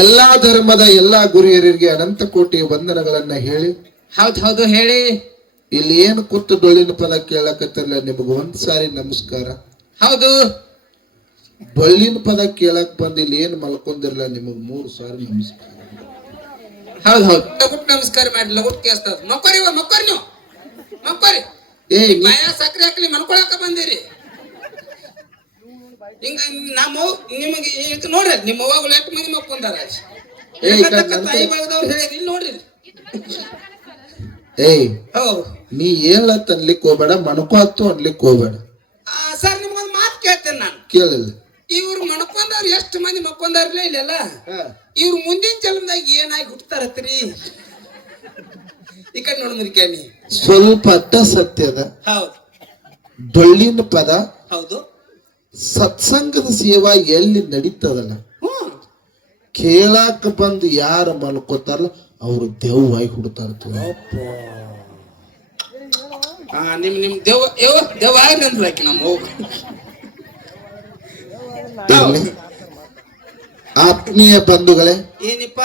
ಎಲ್ಲಾ ಧರ್ಮದ ಎಲ್ಲಾ ಗುರುಹಿಯರಿಗೆ ಅನಂತ ಕೋಟಿ ವಂದನಗಳನ್ನ ಹೇಳಿ. ಹೌದು ಹೇಳಿ. ಇಲ್ಲಿ ಏನು ಕೂತು ಡೊಳ್ಳಿನ ಪದ ಕೇಳಕತ್ತಿರಲ್ಲ, ನಿಮಗ ಒಂದ್ ಸಾರಿ ನಮಸ್ಕಾರ. ಹೌದು, ಡೊಳ್ಳಿನ ಪದ ಕೇಳಕ್ ಬಂದ್ ಇಲ್ಲಿ ಏನ್ ಮಲ್ಕೊಂಡಿರಲ್ಲ, ನಿಮಗ್ 3 ಸಾರಿ ನಮಸ್ಕಾರ. ಹೌದು ಲಗುಟ್ ನಮಸ್ಕಾರ ಮಾಡಿ ಲಗುಟ್ ಕೇಳ್ತದ. ಮಕ್ಕೋರಿ ನೀವು ಮಕ್ಕೋರಿ. ಬಾಯ ಸಕ್ರೆ ಹಾಕ್ಲಿ ಮನ್ಕೊಳಕ ಬಂದಿರಿ. ಹಿಂಗ ನಿಮಗೆ ಈಗ ನೋಡ್ರಿ ನಿಮ್ಮ ಅವ್ವಾಗಳು ಎಷ್ಟು ಮಂದಿ ಮಕ್ಕೊಂದಾರ. ತಾಯಿ ಬಳಗದವ್ರು ಹೇಳಿರಿ ಇಲ್ಲಿ ನೋಡ್ರಿ. ನೀ ಹೇಳತ್ ಅನ್ಲಿಕ್ ಹೋಗ್ಬೇಡ, ಮಣ್ಕೋತ್ತು ಅನ್ಲಿಕ್ ಹೋಗ್ಬೇಡ. ಸರ್ ನಿಮ್ಗೊಂದು ಮಾತು ಕೇಳ್ತೇನೆ ನಾನು. ಕೇಳಿಲ್ಲ. ಇವ್ರು ಮಣ್ಕೊಂಡವ್ರು ಎಷ್ಟು ಮಂದಿ ಮಕ್ಕೊಂದಾರ್ಲೇ ಇಲ್ಲೆಲ್ಲ. ಇವ್ರು ಮುಂದಿನ ಜನ್ಮದಾಗ ಏನಾಗಿ ಹುಟ್ಟತಾರತ್ರಿ. ಈ ಕಡೆ ನೋಡ್ ಮುರಿಕ್ಯಾನಿ ಸ್ವಲ್ಪ ಅಟ್ಟ ಸತ್ಯದ. ಹೌದು, ಡೊಳ್ಳಿನ ಪದ. ಹೌದು, ಸತ್ಸಂಗದ ಸೇವಾ ಎಲ್ಲಿ ನಡೀತದಲ್ಲ, ಕೇಳಾಕ ಬಂದು ಯಾರು ಮಲ್ಕೋತಾರಲ್ಲ ಅವ್ರು ದೆವ್ವಾಗಿ ಹುಡ್ತಾರ. ನಿಮ್ ದೇವ ಆಗ್ರಿ ನಮ್ಮ ಆತ್ಮೀಯ ಬಂಧುಗಳೇ, ಏನಿಪ್ಪ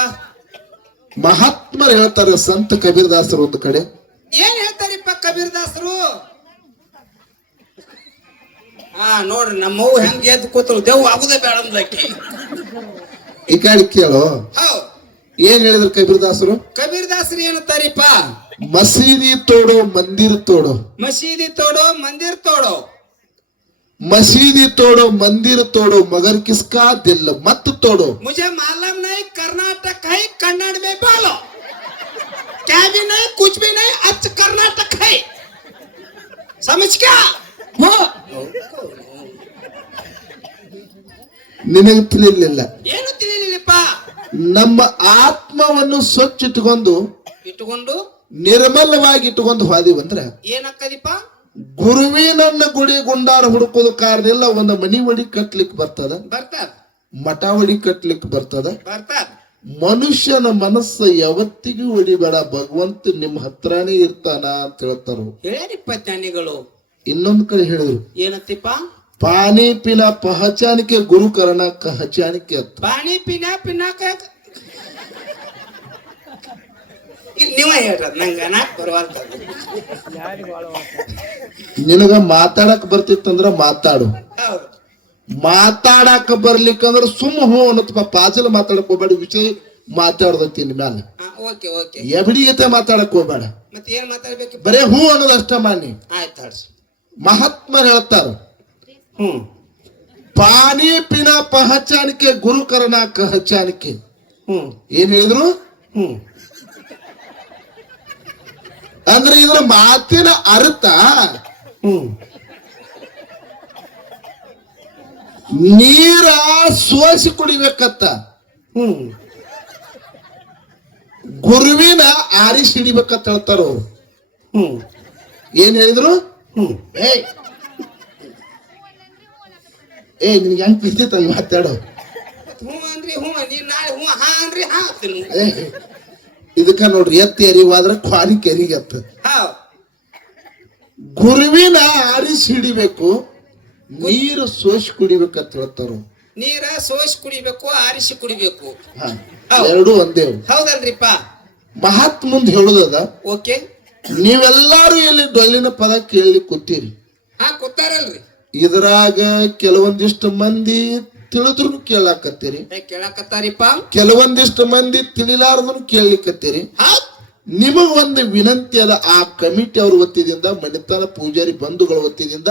ಮಹಾತ್ಮರು ಹೇಳ್ತಾರೆ, ಸಂತ ಕಬೀರದಾಸರು ಒಂದು ಕಡೆ ಏನ್ ಹೇಳ್ತಾರಿಪ್ಪ ಕಬೀರದಾಸರು? ನೋಡ್ರಿ ನಮ್ಮವ್ ಹೆಂಗ್ ಎದ್ದು ಕೂತರು, ದೇವ್ ಆಗುದೇ ಬೇಡ ಅಂದ್ಲಕ್ಕಿ. ಈ ಕಡೆ ಕೇಳು, ಏನ್ ಹೇಳಿದ್ರು ಕಬೀರದಾಸರು? ಕಬೀರದಾಸರು ಏನಂತಾರಿಪ್ಪ? ಮಸೀದಿ ತೋಡೋ ಮಂದಿರ ತೋಡೋ, ಮಸೀದಿ ತೋಡೋ ಮಂದಿರ ತೋಡೋ, मसीदी तोड़ो मंदिर तोड़ो मगर किसका दिल मत तोड़ो. मुझे मालूम नहीं कर्नाटक है, कन्नड़ में बोलो. क्या भी नहीं, कुछ भी नहीं, अच्छ कर्नाटक है. समझ क्या? ನಿನಗೆ ತಿಳಿಲಿಲ್ಲ. ಏನು ತಿಳಿಲಿಲ್ಲಪ್ಪ? ನಮ್ಮ ಆತ್ಮವನ್ನು ಸ್ವಚ್ಛ ಇಟ್ಟುಕೊಂಡು ನಿರ್ಮಲವಾಗಿ ಇಟ್ಟುಕೊಂಡು ಹೋದಿವಂದ್ರ ಏನಕ್ಕದಿಪ್ಪ? ಗುರುವಿನನ್ನ ಗುಡಿ ಗುಂಡಾರ ಹುಡುಕೋದು ಕಾರದಿಲ್ಲ. ಒಂದು ಮನಿ ಒಡಿ ಕಟ್ಲಿಕ್ಕೆ ಬರ್ತದ, ಮಠ ಒಡಿ ಕಟ್ಲಿಕ್ಕೆ ಬರ್ತದ. ಮನುಷ್ಯನ ಮನಸ್ಸು ಯಾವತ್ತಿಗೂ ಒಡಿಬೇಡ, ಭಗವಂತ ನಿಮ್ ಹತ್ರನೇ ಇರ್ತಾನ ಅಂತ ಹೇಳ್ತಾರ. ಹೇಳಿಪ್ಪ ಜ್ಞಾನಿಗಳು. ಇನ್ನೊಂದು ಕಡೆ ಹೇಳಿದ್ರು, ಏನತ್ತಿಪ್ಪ? ಪಾನಿ ಪಿನ ಪಹಚಾನಿಕೆ ಗುರು ಕರ್ಣ ಕಹಚಾನಿಕೆ ಅಂತ. ಪಾನಿ ಪಿನ ಪಿನಾಕ ನೀವ ಹೇಳ್ರ, ನಂಗ ಬರವಾರ್ತ. ನಿನಗ ಮಾತಾಡಕ್ ಬರ್ತಿತ್ತಂದ್ರ ಮಾತಾಡು, ಮಾತಾಡಕ್ ಬರ್ಲಿಕ್ಕಂದ್ರ ಸುಮ್ಮ ಹೋ ಅನ್ನತ್ಪ. ಪಾಜಲ್ ಮಾತಾಡಕ್ ಹೋಗ್ಬೇಡ, ವಿಷಯ ಮಾತಾಡ್ದತ್ತೀನಿ ಮ್ಯಾಲ. ಎಬಡಿಗತೆ ಮಾತಾಡಕ್ ಹೋಗ್ಬೇಡ. ಮತ್ತೆ ಏನ್ ಮಾತಾಡ್ಬೇಕು? ಬರೇ ಹೂ ಅನ್ನೋದು ಅಷ್ಟ ಮಾನಿ. ಆಯ್ತು, ಮಹಾತ್ಮರು ಹೇಳ್ತಾರ, ಪಾನಿ ಪಿನ ಪಹಚಾನಿಕೆ ಗುರು ಕರ್ಣ ಕಹಚಾನಿಕೆ. ಏನ್ ಹೇಳಿದ್ರು? ಅಂದ್ರೆ ಇದ್ರ ಮಾತಿನ ಅರ್ಥ, ನೀರ ಸೋಸಿ ಕುಡಿಬೇಕತ್ತ, ಗುರುವಿನ ಆರಿಸಿ ಹಿಡಿಬೇಕಂತ ಹೇಳ್ತಾರ ಅವ್ರು. ಏನ್ ಹೇಳಿದ್ರು? ನಿನ್ಗೆ ಹೆಂಗ್ ಪಿಸ್ತೈತ ಮಾತಾಡೋ. ಇದಕ್ಕ ನೋಡ್ರಿ, ಎತ್ತಿ ಎರಿವಾದ್ರ ಕ್ವಾರಿ ಕೆರಿಗತ್ತ. ಗುರುವಿನ ಆರಿಸಿ ಹಿಡಿಬೇಕು, ನೀರು ಸೋಸಿ ಕುಡಿಬೇಕಂತ ಹೇಳ್ತಾರ. ನೀರ ಸೋಸಿ ಕುಡಿಬೇಕು, ಆರಿಸಿ ಕುಡಿಬೇಕು, ಎರಡು ಒಂದೇ. ಹೌದಲ್ರಿಪ್ಪ? ಮಹಾತ್ಮ ಮುಂದ್ ಹೇಳುದದ. ಓಕೆ, ನೀವೆಲ್ಲಾರು ಇಲ್ಲಿ ಡೊಳ್ಳಿನ ಪದ ಕೇಳಿ ಕೂತೀರಿ. ಕೂತಾರಲ್ರಿ. ಇದ್ರಾಗ ಕೆಲವೊಂದಿಷ್ಟು ಮಂದಿ ತಿಳಿದ್ರು ಕೇಳಾಕತ್ತೀರಿ, ಕೇಳಾಕತ್ತಾರಿಪ್ಪ. ಕೆಲವೊಂದಿಷ್ಟು ಮಂದಿ ತಿಳಿಲಾರದನ್ನು ಕೇಳಲಿಕ್ಕತ್ತೀರಿ. ನಿಮಗ್ ಒಂದು ವಿನಂತಿ ಅದ. ಆ ಕಮಿಟಿ ಅವ್ರ ವತಿಯಿಂದ, ಮಣಿತನ ಪೂಜಾರಿ ಬಂಧುಗಳ ವತಿಯಿಂದ,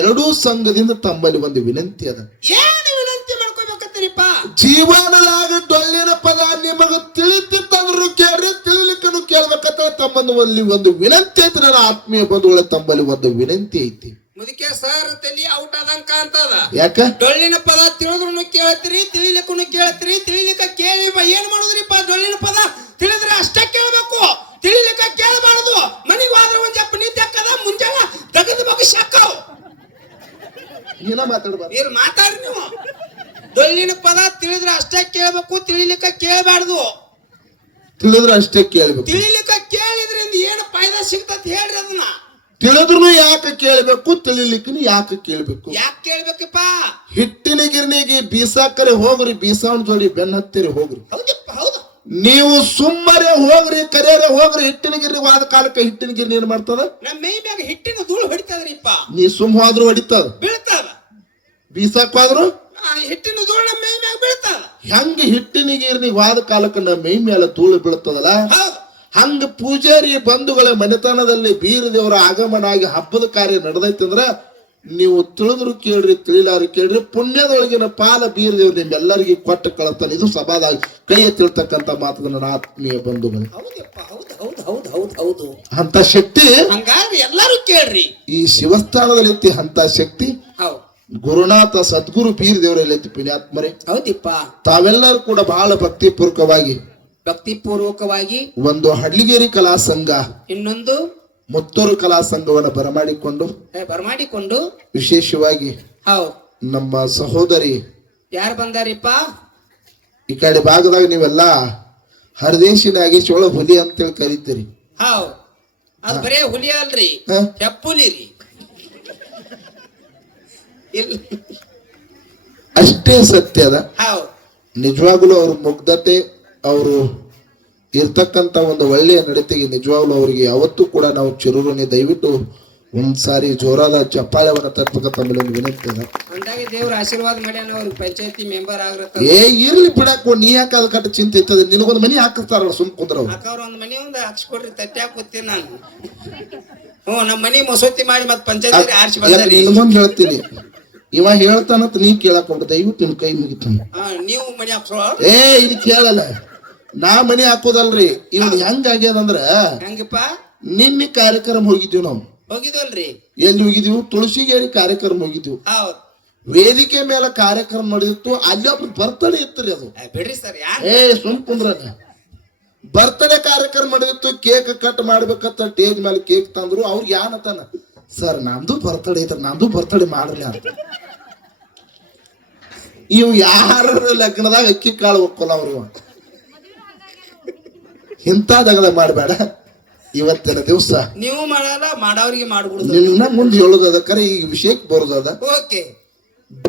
ಎರಡೂ ಸಂಘದಿಂದ ತಮ್ಮಲ್ಲಿ ಒಂದು ವಿನಂತಿ ಅದ. ಏನು ವಿನಂತಿ ಮಾಡ್ಕೋಬೇಕತ್ತೀರಿಪ್ಪ? ಜೀವನದಾಗ ಡೊಳ್ಳಿನ ಪದ ನಿಮಗ ತಿಳಿತಿತ್ತಂದ್ರು ಕೇಳ್ರಿ, ತಿಳಿಲಿಕ್ಕನು ಕೇಳ್ಬೇಕಂತ ತಮ್ಮಲ್ಲಿ ಒಂದು ವಿನಂತಿ ಐತಿ. ನನ್ನ ಆತ್ಮೀಯ ಬಂಧುಗಳ ತಮ್ಮಲ್ಲಿ ಒಂದು ವಿನಂತಿ ಐತಿ. ಮುದಕ್ಕೆ ಸರ್ ತಲಿ ಔಟ್ ಆದಂಕ ಅಂತದ. ಯಾಕ? ಡೊಳ್ಳಿನ ಪದ ತಿಳಿದ್ರು ಕೇಳ್ತೀರಿ, ತಿಳಿಲಿಕ್ಕೂ ಕೇಳ್ತೀರಿ. ತಿಳಿಲಿಕ್ಕ ಕೇಳಿ ಏನ್ ಮಾಡುದ್ರಿಪ್ಪ? ಡೊಳ್ಳಿನ ಪದ ತಿಳಿದ್ರೆ ಅಷ್ಟೇ ಕೇಳ್ಬೇಕು, ತಿಳಿಲಿಕ್ಕ ಕೇಳಬಾರದು. ಮನಿಗೆ ಹೋದ್ರೆ ಒಂದ್ ಜಪ್ಪ ನಿದ್ದೆ ಹಾಕದ, ಮುಂಜಾನೆ ತೆಗೆದು ಮಗ ಶಾಕಾವ್. ಮಾತಾಡ್ಬಾರ್ದು, ಮಾತಾಡ್ರಿ ನೀವು. ಡೊಳ್ಳಿನ ಪದ ತಿಳಿದ್ರೆ ಅಷ್ಟೇ ಕೇಳ್ಬೇಕು, ತಿಳಿಲಿಕ್ಕ ಕೇಳಬಾರ್ದು. ತಿಳಿದ್ರೆ ಅಷ್ಟೇ ಕೇಳ್ಬೇಕು. ತಿಳಿಲಿಕ್ಕ ಕೇಳಿದ್ರಿಂದ ಏನು ಫಾಯ್ದಾ ಸಿಗ್ತತ್ ಹೇಳ್ರಿ ಅದನ್ನ. ತಿಳಿದ್ರು ಯಾಕೆ ಕೇಳಬೇಕು, ತಿಳಿಲಿಕ್ಕೂ ಯಾಕೆ ಕೇಳಬೇಕು? ಯಾಕೆ ಕೇಳ್ಬೇಕಪ್ಪ? ಹಿಟ್ಟಿನ ಗಿರ್ನಿಗೆ ಬೀಸಾಕರೆ ಹೋಗ್ರಿ, ಬೀಸಾವನ್ ಜೋಡಿ ಬೆನ್ನ ಹತ್ತಿರಿ ಹೋಗ್ರಿ. ಹೌದಪ್ಪ, ಹೌದು. ನೀವು ಸುಮ್ಮನೆ ಹೋಗ್ರಿ, ಕರೆಯರೆ ಹೋಗ್ರಿ. ಹಿಟ್ಟಿನ ಗಿರ್ನಿ ವಾದ ಕಾಲಕ್ಕೆ ಹಿಟ್ಟಿನ ಗಿರ್ನಿ ಏನ್ ಮಾಡ್ತದ? ನಮ್ಮ ಮೈ ಮ್ಯಾಗ ಹಿಟ್ಟಿನ ಧೂಳು ಹೊಡಿತದ್ರಿಪ್ಪ. ನೀ ಸುಮ್ಮ ಹೋದ್ರು ಹೊಡಿತದ, ಬೀಳ್ತದ. ಬೀಸಾಕ್ ಹೋದ್ರು ಹಿಟ್ಟಿನ ಧೂಳು ನಮ್ಮ ಮೈ ಮ್ಯಾಗ ಬೀಳ್ತದ. ಹೆಂಗ ಹಿಟ್ಟಿನ ಗಿರ್ನಿ ವಾದ ಕಾಲಕ್ಕೆ ನಮ್ಮ ಮೈ ಮೇಲೆ ಧೂಳು ಬೀಳ್ತದಲ್ಲ, ಹೌದು. ಹಂಗ ಪೂಜಾರಿ ಬಂಧುಗಳ ಮನೆತನದಲ್ಲಿ ಬೀರ ದೇವರ ಆಗಮನ ಆಗಿ ಹಬ್ಬದ ಕಾರ್ಯ ನಡೆದೈತಿ ಅಂದ್ರ ನೀವು ತಿಳಿದ್ರು ಕೇಳ್ರಿ, ತಿಳಿಲಾರು ಕೇಳ್ರಿ, ಪುಣ್ಯದೊಳಗಿನ ಪಾಲ ಬೀರ ದೇವ್ರು ನಿಮ್ಮೆಲ್ಲರಿಗೆ ಕೊಟ್ಟು ಕಳತಾನೆ. ಇದು ಸಭಾದಾಗ ಕೈ ಎತ್ತಿರ್ತಕ್ಕಂಥ ಮಾತು ನನ್ನ ಆತ್ಮೀಯ ಬಂಧುಗಳು. ಹೌದಪ್ಪ, ಹೌದು ಹೌದು ಹೌದು ಹೌದು ಹೌದು. ಅಂತ ಶಕ್ತಿ ಹಂಗಾದ್ರೆ ಎಲ್ಲರೂ ಕೇಳ್ರಿ. ಈ ಶಿವಸ್ಥಾನದಲ್ಲಿ ಐತಿ. ಅಂತ ಶಕ್ತಿ ಹೌದು. ಗುರುನಾಥ ಸದ್ಗುರು ಬೀರ ದೇವರಲ್ಲಿ ಐತಿ. ಪುಣ್ಯಾತ್ಮರೇ, ಹೌದಿಪ್ಪ. ತಾವೆಲ್ಲರೂ ಕೂಡ ಬಹಳ ಭಕ್ತಿಪೂರ್ವಕವಾಗಿ ಭಕ್ತಿಪೂರ್ವಕವಾಗಿ ಒಂದು ಹಳ್ಳಿಗೇರಿ ಕಲಾ ಸಂಘ, ಇನ್ನೊಂದು ಮುತ್ತೂರು ಕಲಾ ಸಂಘವನ್ನು ಬರಮಾಡಿಕೊಂಡು ವಿಶೇಷವಾಗಿ ಹೌದು ನಮ್ಮ ಸಹೋದರಿ ಯಾರು ಬಂದಾರಿಪ್ಪ? ಈ ಕಡೆ ಭಾಗದಾಗ ನೀವೆಲ್ಲ ಹರದೇಶಿನಾಗಿ ಚೋಳ ಹುಲಿ ಅಂತೇಳಿ ಕರೀತೀರಿ. ಹೌದು, ಅದು ಬರೇ ಹುಲಿ ಅಲ್ರಿ, ಹೆಪ್ಪುಲಿ ರೀ. ಅಷ್ಟೇ ಸತ್ಯದ. ಹೌದು, ನಿಜವಾಗ್ಲೂ ಅವ್ರ ಮುಗ್ಧತೆ, ಅವರು ಇರ್ತಕ್ಕಂಥ ಒಂದು ಒಳ್ಳೆಯ ನಡತೆಗೆ ನಿಜವಾಗ್ಲೂ ಅವರಿಗೆ ಯಾವತ್ತೂ ಕೂಡ ನಾವು ಚಿರುರುನಿ. ದಯವಿಟ್ಟು ಒಂದ್ಸಾರಿ ಜೋರಾದ ಚಪ್ಪಾಳೆವನ್ನ ತಟ್ಟಬೇಕ ತಮ್ಮಲ್ಲಿ ವಿನಂತಿ ಅದ. ಅಂದಾಗ ದೇವ್ರ ಆಶೀರ್ವಾದ ಮಾಡ್ಯಾನ, ಅವ್ರಿಗೆ ಪಂಚಾಯತಿ ಮೆಂಬರ್ ಆಗ್ರತ. ಇರ್ಲಿ ಬಿಡಾಕ, ನೀ ಯಾಕೆ ಅದ ಕಟ್ಟ ಚಿಂತೆ ಇರ್ತದೆ? ನಿನಗೊಂದು ಮನಿ ಹಾಕಿಸ್ತಾರ, ಸುಮ್ ಕುಂದ್ರ. ಅಕ್ಕವ್ರ ಒಂದ್ ಮನಿ ಒಂದ್ ಹಾಕ್ಸ್ಕೊಡ್ರಿ, ತಟ್ಟ್ಯಾಕ ಕೂತೀನಿ ನಾನು. ನಮ್ಮ ಮನಿ ಮಸೂತಿ ಮಾಡಿ ಮತ್ ಪಂಚಾಯತಿ ಆರ್ಸಿ ಬಂದ್ರಿ. ಇನ್ನೊಂದು ಹೇಳ್ತೀನಿ, ಇವ ಹೇಳ್ತಾನಂತ ನೀ ಕೇಳಕ್ ಹೋಗ್ಬಿಡ. ದಯವಿಟ್ಟು ನಿನ್ ಕೈ ಮುಗಿತಾನ. ನೀವು ಮನಿ ಹಾಕ್ಸೋ. ಇದು ಕೇಳಲ್ಲ, ನಾ ಮನಿ ಹಾಕೋದಲ್ರಿ. ಇವ್ನು ಹೆಂಗ ಆಗ್ಯದಂದ್ರ, ಹೆಂಗಪ್ಪ? ನಿನ್ನೆ ಕಾರ್ಯಕ್ರಮ ಹೋಗಿದ್ವಿ ನಾವು. ಹೋಗಿದ್ವಲ್ರಿ? ಎಲ್ಲಿ ಹೋಗಿದ್ವಿ? ತುಳಸಿಗೇರಿ ಕಾರ್ಯಕ್ರಮ ಹೋಗಿದ್ವಿ. ಹೌದು. ವೇದಿಕೆ ಮೇಲೆ ಕಾರ್ಯಕ್ರಮ ನಡೆದಿತ್ತು. ಅಲ್ಲಿ ಒಬ್ರು ಬರ್ತಡೇ ಇತ್ತು. ಅದು ಬಿಡ್ರಿ ಸರ್, ಸುಮ್ ಕುಂದ್ರ. ಬರ್ತಡೇ ಕಾರ್ಯಕ್ರಮ ನಡೆದಿತ್ತು. ಕೇಕ್ ಕಟ್ ಮಾಡ್ಬೇಕಂತ ಸ್ಟೇಜ್ ಮೇಲೆ ಕೇಕ್ ತಂದ್ರು. ಅವ್ರಿಗೆ ಯಾನತಾನ, ಸರ್ ನಂದು ಬರ್ತಡೇ ಐತ, ನಂದು ಬರ್ತಡೇ ಮಾಡ್ರಲ್ಲ ಅಂತ. ಇವ್ ಯಾರ ಲಗ್ನದಾಗ ಅಕ್ಕಿ ಕಾಳು ಒಕ್ಕೋಲ್ಲ ಅವ್ರು. ಇಂಥದಾಗ ಮಾಡಬೇಡ. ಇವತ್ತಿನ ದಿವಸ ನೀವು ಮಾಡಲ್ಲ, ಮಾಡೋರಿಗೆ ಮಾಡ್ಬಿಡುದು. ನಿನ್ನ ಮುಂದೆ ಹೇಳುದದ ಕರೆ, ಈಗ ವಿಷಯಕ್ಕೆ ಬರುದದ. ಓಕೆ.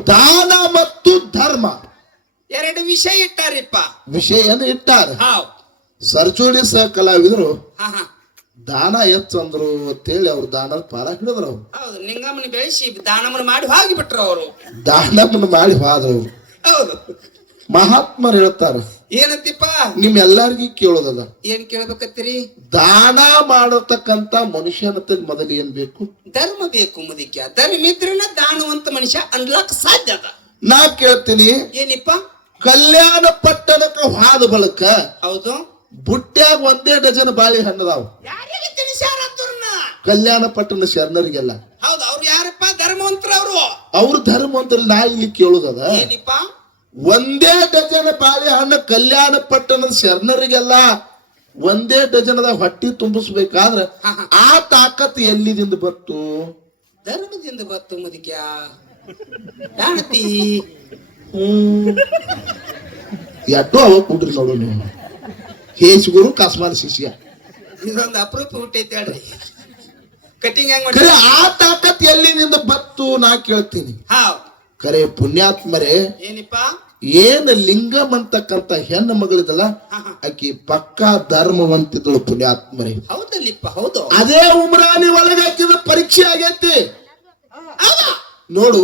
ದಾನ ಮತ್ತು ಧರ್ಮ ಎರಡು ವಿಷಯ ಇಟ್ಟಾರಿಪ್ಪ. ವಿಷಯ ಇಟ್ಟಾರ. ಹೌದು. ಸರ್ಜೋಡಿ ಸಹ ಕಲಾವಿದರು ಹಾ ಹಾ ದಾನ ಹೆಚ್ಚಂದ್ರು ಅಂತೇಳಿ ಅವ್ರು ದಾನದ ಪಾಲ ಹಿಡಿದ್ರು. ಅವ್ರು ಹೌದು, ಲಿಂಗಮ್ಮನ ಬೆಳೆಸಿ ದಾನಮ್ಮನ ಮಾಡಿ ಹೋಗಿಬಿಟ್ರು. ಅವರು ದಾನಮ್ಮನ ಮಾಡಿ ಹೋದ್ರು. ಅವ್ರು ಹೌದು. ಮಹಾತ್ಮರು ಹೇಳ್ತಾರ, ಏನಂತಿಪ್ಪ? ನಿಮ್ಮೆಲ್ಲರಿಗೂ ಕೇಳೋದದ. ಏನ್ ಕೇಳ್ಬೇಕತ್ತೀರಿ? ದಾನ ಮಾಡತಕ್ಕಂತ ಮನುಷ್ಯನತ್ತ ಮೊದಲು ಏನ್ ಬೇಕು? ಧರ್ಮ ಬೇಕು ಮುದಿಕ್ಯ. ಧರ್ಮ ಇದ್ರನ ದಾನವಂತ ಮನುಷ್ಯ ಅನ್ಲಾಕ್ ಸಾಧ್ಯ ಅದ. ನಾ ಕೇಳ್ತೀನಿ, ಏನಿಪ್ಪ? ಕಲ್ಯಾಣ ಪಟ್ಟಣಕ್ಕ ಹಾದ ಬಳಕ ಹೌದು, ಬುಟ್ಟ್ಯಾಗ 1 ಡಜನ್ ಬಾಳಿ ಹಣ್ಣದಾವ. ಯಾರಿಗೆ ತಿಳಿಸ್ಯಾರ ಅಂತವ್ರನ್ನ? ಕಲ್ಯಾಣ ಪಟ್ಟಣ ಶರಣರಿಗೆಲ್ಲ. ಹೌದು, ಅವ್ರು ಯಾರಪ್ಪ? ಧರ್ಮವಂತರ. ಅವ್ರು ಧರ್ಮವಂತರ. ನಾ ಇಲ್ಲಿ ಕೇಳುದದ, ಏನಿಪ್ಪ? 1 ಡಜನ್ ಬಾಳೆ ಹಣ್ಣು ಕಲ್ಯಾಣ ಪಟ್ಟಣದ ಶರಣರಿಗೆಲ್ಲ 1 ಡಜನದ ಹೊಟ್ಟಿ ತುಂಬಿಸ್ಬೇಕಾದ್ರ ಆ ತಾಕತ್ ಎಲ್ಲಿದಿಂದ ಬತ್ತು? ಧರ್ಮದಿಂದ ಬತ್ತು ಮುದಿಕ್ಯ. ಜಾಣತಿ ಎಟ್ಟೋ ಅವ ಕುಡ್ರಿ ನೋಡು ನೀವು. ಹೇಸಿಗುರು ಕಸ್ಮಾನ್ ಶಿಷ್ಯ. ಇದೊಂದು ಅಪರೂಪ ಹುಟ್ಟೈತಿ ಹೇಳ್ರಿ. ಕಟಿಂಗ್ ಹೆಂಗ್ ಖರೆ ಆ ತಾಕತ್ ಎಲ್ಲಿನಿಂದ ಬತ್ತು ನಾ ಕೇಳ್ತೀನಿ. ಖರೆ ಪುಣ್ಯಾತ್ಮರೇ, ಏನಿಪ್ಪ? ಏನ್ ಲಿಂಗಮ್ ಅಂತಕ್ಕಂತ ಹೆಣ್ಣು ಮಗಳಿದಲ್ಲ, ಆಕಿ ಪಕ್ಕಾ ಧರ್ಮವಂತಿದ್ದಳು. ಪುಣ್ಯಾತ್ಮರೇ, ಹೌದಲ್ಲಿಪ್ಪ. ಹೌದು. ಅದೇ ಉಮ್ರಾನಿ ಒಳಗೆ ಹಾಕಿದ ಪರೀಕ್ಷೆ ಆಗೈತಿ ನೋಡು.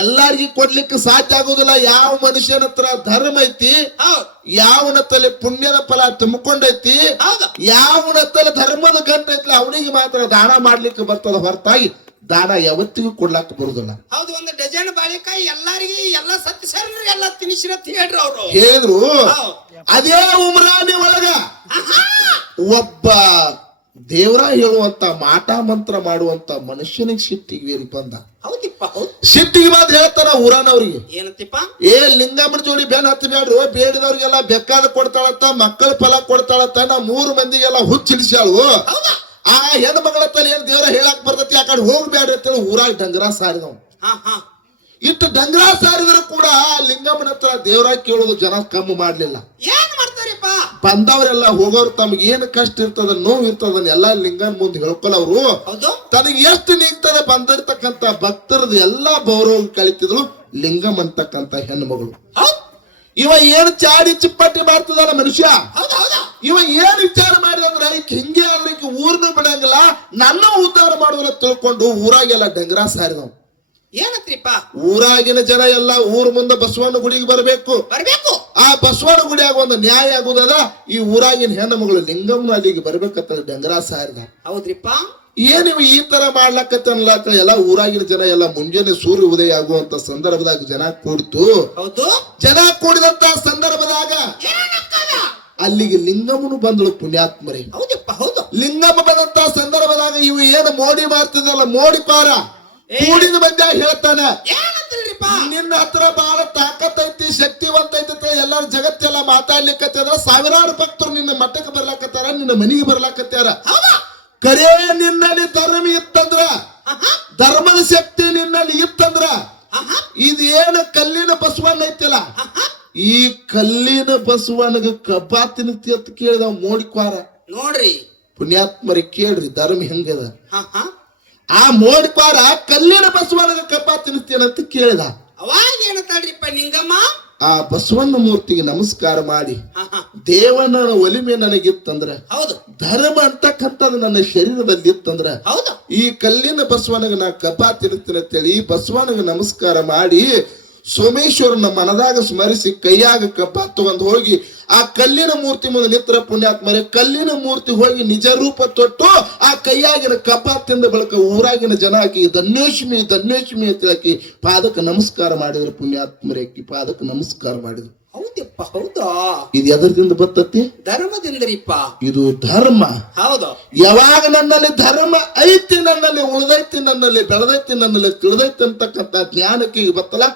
ಎಲ್ಲಾರ್ಗಿ ಕೊಡ್ಲಿಕ್ಕೆ ಸಾಧ್ಯ ಆಗುದಿಲ್ಲ. ಯಾವ ಮನುಷ್ಯನ ಹತ್ರ ಧರ್ಮ ಐತಿ, ಯಾವನ ತಲೆ ಪುಣ್ಯದ ಫಲ ತುಂಬಿಕೊಂಡೈತಿ, ಯಾವನ ತಲೆ ಧರ್ಮದ ಗಂಟು ಐತಿ, ಅವನಿಗೆ ಮಾತ್ರ ದಾನ ಮಾಡ್ಲಿಕ್ಕೆ ಬರ್ತದ. ಹೊರತಾಗಿ ದಾನ ಯಾವತ್ತಿಗೂ ಕೊಡ್ಲಾಕ ಬರುದಿಲ್ಲ. ಹೌದು. 1 ಡಜನ್ ಬಾಳೆಕಾಯಿ ಎಲ್ಲಾರಿಗೆ, ಎಲ್ಲ ಸತ್ಯ ಶರಣರಿಗೆ ಎಲ್ಲ ತಿನಿಸಿರತ್ ಹೇಳ್ರಿ ಅವ್ರು ಹೇಳಿದ್ರು. ಅದೇ ಉಮ್ರಾನಿ ಒಳಗ ಒಬ್ಬ ದೇವರ ಹೇಳುವಂತ ಮಾಟ ಮಂತ್ರ ಮಾಡುವಂತ ಮನುಷ್ಯನಿಗೆ ಸಿಟ್ಟಿಗೆ ಬಂದ. ಹೌದಿಪ್ಪ. ಹೌದು. ಸಿಟ್ಟಿಗೆ ಮಾತ್ರ ಹೇಳ್ತಾರ ಊರಾನವ್ರಿಗೆ. ಏನಂತಿಪ್ಪ? ಲಿಂಗಮ್ಮನ ಜೋಡಿ ಬೆನ್ ಹತ್ತಿ ಬೇಡ್ರು, ಬೇಡಿದವ್ರಿಗೆಲ್ಲ ಬೇಕಾದ ಕೊಡ್ತಾಳತ್ತ, ಮಕ್ಕಳ ಫಲ ಕೊಡ್ತಾಳತ್ತ. ನಾ 3 ಮಂದಿಗೆಲ್ಲ ಹುಚ್ಚಿಡಿಸ್ಯಾಳು. ಆ ಹೆಣ್ಣು ಮಗಳ ತಲೆ ಏನ್ ದೇವ್ರ ಹೇಳಕ್ ಬರ್ತತಿ, ಆ ಕಡೆ ಹೋಗ್ಬೇಡ್ರಿ ಅಂತೇಳಿ ಊರಾಗ ಡಂಗರ ಸಾರಿದವ್. ಇಟ್ಟು ಡಂಗರ ಸಾರಿದ್ರು ಕೂಡ ಲಿಂಗಮ್ಮನ ಹತ್ರ ದೇವ್ರ ಕೇಳೋದು ಜನ ಕಮ್ಮಿ ಮಾಡ್ಲಿಲ್ಲ. ಏನ್ ಮಾಡ್ತಾರಿಪ್ಪ? ಬಂದವರೆಲ್ಲ ಹೋಗೋರು ತಮ್ಗೆ ಏನ್ ಕಷ್ಟ ಇರ್ತದ ನೋವು ಇರ್ತದ ಎಲ್ಲಾ ಲಿಂಗನ್ ಮುಂದೆ ಹೇಳ್ಕೊಲ್ಲ ಅವರು ಹೌದು ತನಗೆ ಎಷ್ಟು ನೀಗ್ತದೆ ಬಂದಿರ್ತಕ್ಕಂತ ಭಕ್ತರದು ಎಲ್ಲಾ ಗೌರವ ಕಳಿತಿದ್ರು ಲಿಂಗಮ್ ಅಂತಕ್ಕಂತ ಹೆಣ್ಣು ಮಗಳು. ಹೌದ್ ಇವ ಏನ್ ಚಾಡಿ ಚಿಪ್ಪಟ್ಟಿ ಮಾಡ್ತದಲ್ಲ ಮನುಷ್ಯ, ಹೌದಾ ಹೌದಾ ಇವ ಏನ್ ವಿಚಾರ ಮಾಡಿದಂದ್ರ ಹಿಂಗೆ ಆದ್ರೆ ಊರ್ನ ಬಿಡಂಗಿಲ್ಲ, ನನ್ನ ಉದ್ಧಾರ ಮಾಡುವಲ್ಲ ತಿಳ್ಕೊಂಡು ಊರಾಗೆಲ್ಲ ಡಂಗ್ರಾ ಸಾರಿದವ್. ಏನತ್ರಿಪ್ಪ ಊರಾಗಿನ ಜನ ಎಲ್ಲ ಊರ್ ಮುಂದೆ ಬಸವಣ್ಣ ಗುಡಿಗೆ ಬರ್ಬೇಕು. ಆ ಬಸವಣ್ಣ ಗುಡಿಯಾಗ ಒಂದು ನ್ಯಾಯ ಆಗುದದ, ಈ ಊರಾಗಿನ ಹೆಣ್ಣು ಮಗಳು ಲಿಂಗಮ್ಮನ ಅಲ್ಲಿಗೆ ಬರ್ಬೇಕಂತ ಡಂಗ್ರಾ ಸಾರಿದ. ಹೌದ್ರಿಪ್ಪ ಏನಿವ ಈ ತರ ಮಾಡ್ಲಕತ್ತಲ್ಲ ಎಲ್ಲ ಊರಾಗಿನ ಜನ ಎಲ್ಲ ಮುಂಜಾನೆ ಸೂರ್ಯ ಉದಯ ಆಗುವಂತ ಸಂದರ್ಭದಾಗ ಜನ ಕೂಡ್ತು. ಹೌದು ಜನ ಕೂಡಿದಂತ ಸಂದರ್ಭದಾಗ ಅಲ್ಲಿಗೆ ಲಿಂಗಮ್ಮನು ಬಂದಳು ಪುಣ್ಯಾತ್ಮರೇ. ಹೌದಪ್ಪ ಹೌದು. ಲಿಂಗಮ್ಮ ಬಂದಂತ ಸಂದರ್ಭದಾಗ ಇವು ಏನು ಮೋಡಿ ಮಾಡ್ತಿದಲ್ಲ ಮೋಡಿ ಪಾರ ಕೂಡಿದ ಮಂದಿ ಹೇಳ್ತಾನ, ನಿನ್ನ ಹತ್ರ ಬಹಳ ತಾಕತ್ ಐತಿ ಶಕ್ತಿವಂತ ಐತಿ ಎಲ್ಲಾರ ಜಗತ್ತೆಲ್ಲ ಮಾತಾಡ್ಲಿಕ್ಕತ್ತಾರ, ಸಾವಿರಾರು ಭಕ್ತರು ನಿನ್ನ ಮಠಕ್ಕೆ ಬರ್ಲಾಕತ್ತಾರ, ನಿನ್ನ ಮನೆಗೆ ಬರ್ಲಾಕತ್ತಾರ. ಕರೇ ನಿನ್ನಲ್ಲಿ ಧರ್ಮ ಇತ್ತಂದ್ರ, ಧರ್ಮದ ಶಕ್ತಿ ನಿನ್ನಲ್ಲಿ ಇತ್ತಂದ್ರ ಇದು ಏನು ಕಲ್ಲಿನ ಬಸವಣ್ಣ ಐತಿಲ್ಲ, ಈ ಕಲ್ಲಿನ ಬಸವಣ್ಣಗ ಕಬ್ಬಾ ತಿನ್ತಿ ಅಂತ ಕೇಳಿದ ಮೋಡಿಕ್ವಾರ. ನೋಡ್ರಿ ಪುಣ್ಯಾತ್ಮರಿ ಕೇಳ್ರಿ ಧರ್ಮ ಹೆಂಗದ. ಆ ಮೋಡಿಕ್ವಾರ ಕಲ್ಲಿನ ಬಸವಣ್ಣಗ ಕಬ್ಬಾ ತಿನ್ತೀನಂತ ಕೇಳಿದ. ಅವಾಗ ಏನಂತಾಳ್ರಿಪ್ಪ ಲಿಂಗಮ್ಮ, ಆ ಬಸವಣ್ಣ ಮೂರ್ತಿಗೆ ನಮಸ್ಕಾರ ಮಾಡಿ, ದೇವನ ಒಲಿಮೆ ನನಗಿತ್ತಂದ್ರ, ಹೌದು ಧರ್ಮ ಅಂತಕ್ಕಂಥದ್ದು ನನ್ನ ಶರೀರದಲ್ಲಿ ಇತ್ತಂದ್ರ, ಹೌದು ಈ ಕಲ್ಲಿನ ಬಸವಣ್ಣಗ ನಾ ಕಬ್ಬಾ ತಿನ್ತೀನಿ ಅಂತೇಳಿ ಈ ಬಸವಣ್ಣಗ ನಮಸ್ಕಾರ ಮಾಡಿ ಸೋಮೇಶ್ವರನ ಮನದಾಗ ಸ್ಮರಿಸಿ ಕೈಯಾಗ ಕಬ್ಬಾ ತಗೊಂಡ್ ಹೋಗಿ ಆ ಕಲ್ಲಿನ ಮೂರ್ತಿ ಮುಂದೆ ನಿತ್ರ ಪುಣ್ಯಾತ್ಮರೇ, ಕಲ್ಲಿನ ಮೂರ್ತಿ ಹೋಗಿ ನಿಜ ರೂಪ ತೊಟ್ಟು ಆ ಕೈಯಾಗಿನ ಕಬ್ಬಾ ತಿಂದ ಬಳಿಕ ಊರಾಗಿನ ಜನ ಆಕಿ ಧನ್ಯೋಷ್ಮಿ ಧನ್ಯೋಷ್ಮಿ ಅಂತ ಆಕಿ ಪಾದಕ್ಕೆ ನಮಸ್ಕಾರ ಮಾಡಿದ್ರು. ಪುಣ್ಯಾತ್ಮರೇ ಆಕಿ ಪಾದಕ್ಕೆ ನಮಸ್ಕಾರ ಮಾಡಿದ್ರು. ಹೌದಪ್ಪ ಹೌದಾ. ಇದು ಎದರಿಂದ ಬರ್ತತಿ? ಧರ್ಮದಿಂದರಿಪ್ಪ. ಇದು ಧರ್ಮ. ಹೌದು. ಯಾವಾಗ ನನ್ನಲ್ಲಿ ಧರ್ಮ ಐತಿ, ನನ್ನಲ್ಲಿ ಉಳಿದೈತಿ, ನನ್ನಲ್ಲಿ ಬೆಳೆದೈತಿ, ನನ್ನಲ್ಲಿ ತಿಳಿದೈತಿ ಅಂತಕ್ಕಂಥ ಜ್ಞಾನಕ್ಕೆ ಬತ್ತಲ್ಲ,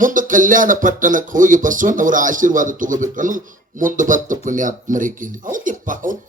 ಮುಂದೆ ಕಲ್ಯಾಣ ಪಟ್ಟಣಕ್ಕೆ ಹೋಗಿ ಬಸವಣ್ಣವರ ಆಶೀರ್ವಾದ ತಗೋಬೇಕು ಅನ್ನೋದು ಮುಂದೆ ಬತ್ತ ಪುಣ್ಯಾತ್ಮರೇಕೆ. ಹೌದಪ್ಪ ಹೌದು.